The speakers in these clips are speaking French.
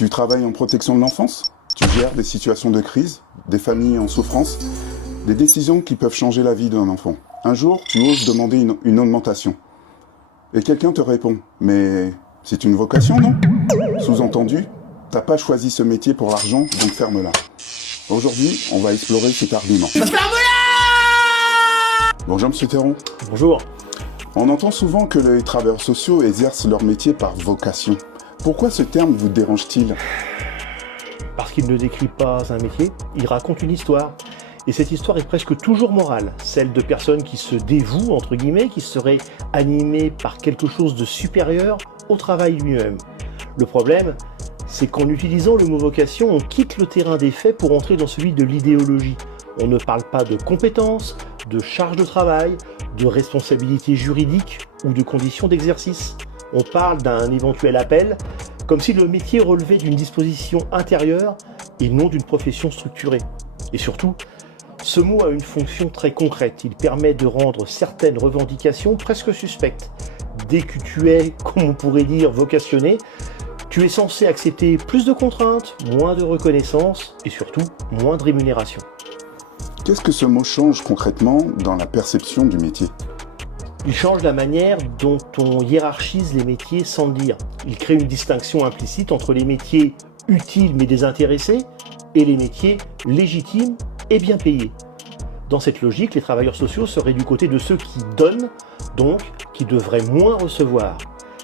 Tu travailles en protection de l'enfance? Tu gères des situations de crise, des familles en souffrance, des décisions qui peuvent changer la vie d'un enfant. Un jour, tu oses demander une augmentation. Et quelqu'un te répond, mais c'est une vocation, non? Sous-entendu, t'as pas choisi ce métier pour l'argent, donc ferme-la. Aujourd'hui, on va explorer cet argument. Bonjour Monsieur Théron. Bonjour. On entend souvent que les travailleurs sociaux exercent leur métier par vocation. Pourquoi ce terme vous dérange-t-il? Parce qu'il ne décrit pas un métier, il raconte une histoire. Et cette histoire est presque toujours morale, celle de personnes qui se dévouent, entre guillemets, qui seraient animées par quelque chose de supérieur au travail lui-même. Le problème, c'est qu'en utilisant le mot vocation, on quitte le terrain des faits pour entrer dans celui de l'idéologie. On ne parle pas de compétences, de charge de travail, de responsabilité juridique ou de conditions d'exercice. On parle d'un éventuel appel, comme si le métier relevait d'une disposition intérieure et non d'une profession structurée. Et surtout, ce mot a une fonction très concrète. Il permet de rendre certaines revendications presque suspectes. Dès que tu es, comme on pourrait dire, vocationné, tu es censé accepter plus de contraintes, moins de reconnaissance et surtout moins de rémunération. Qu'est-ce que ce mot change concrètement dans la perception du métier? Il change la manière dont on hiérarchise les métiers sans le dire. Il crée une distinction implicite entre les métiers utiles mais désintéressés et les métiers légitimes et bien payés. Dans cette logique, les travailleurs sociaux seraient du côté de ceux qui donnent, donc qui devraient moins recevoir.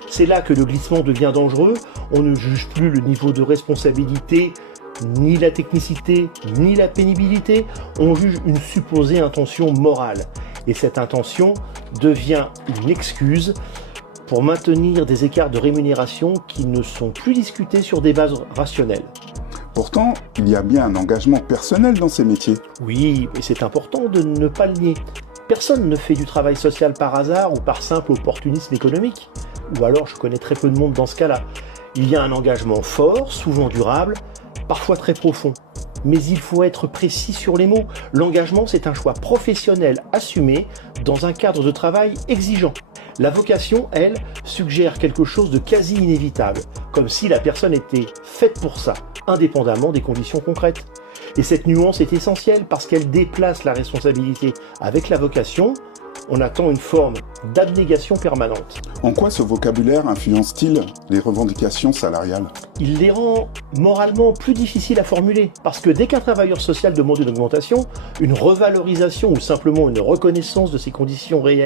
C'est là que le glissement devient dangereux. On ne juge plus le niveau de responsabilité, ni la technicité, ni la pénibilité. On juge une supposée intention morale. Et cette intention devient une excuse pour maintenir des écarts de rémunération qui ne sont plus discutés sur des bases rationnelles. Pourtant, il y a bien un engagement personnel dans ces métiers. Oui, et c'est important de ne pas le nier. Personne ne fait du travail social par hasard ou par simple opportunisme économique. Ou alors, je connais très peu de monde dans ce cas-là. Il y a un engagement fort, souvent durable, parfois très profond. Mais il faut être précis sur les mots. L'engagement, c'est un choix professionnel assumé dans un cadre de travail exigeant. La vocation, elle, suggère quelque chose de quasi inévitable, comme si la personne était faite pour ça, indépendamment des conditions concrètes. Et cette nuance est essentielle parce qu'elle déplace la responsabilité. Avec la vocation, on attend une forme d'abnégation permanente. En quoi ce vocabulaire influence-t-il les revendications salariales? Il les rend moralement plus difficiles à formuler, parce que dès qu'un travailleur social demande une augmentation, une revalorisation ou simplement une reconnaissance de ses conditions réelles,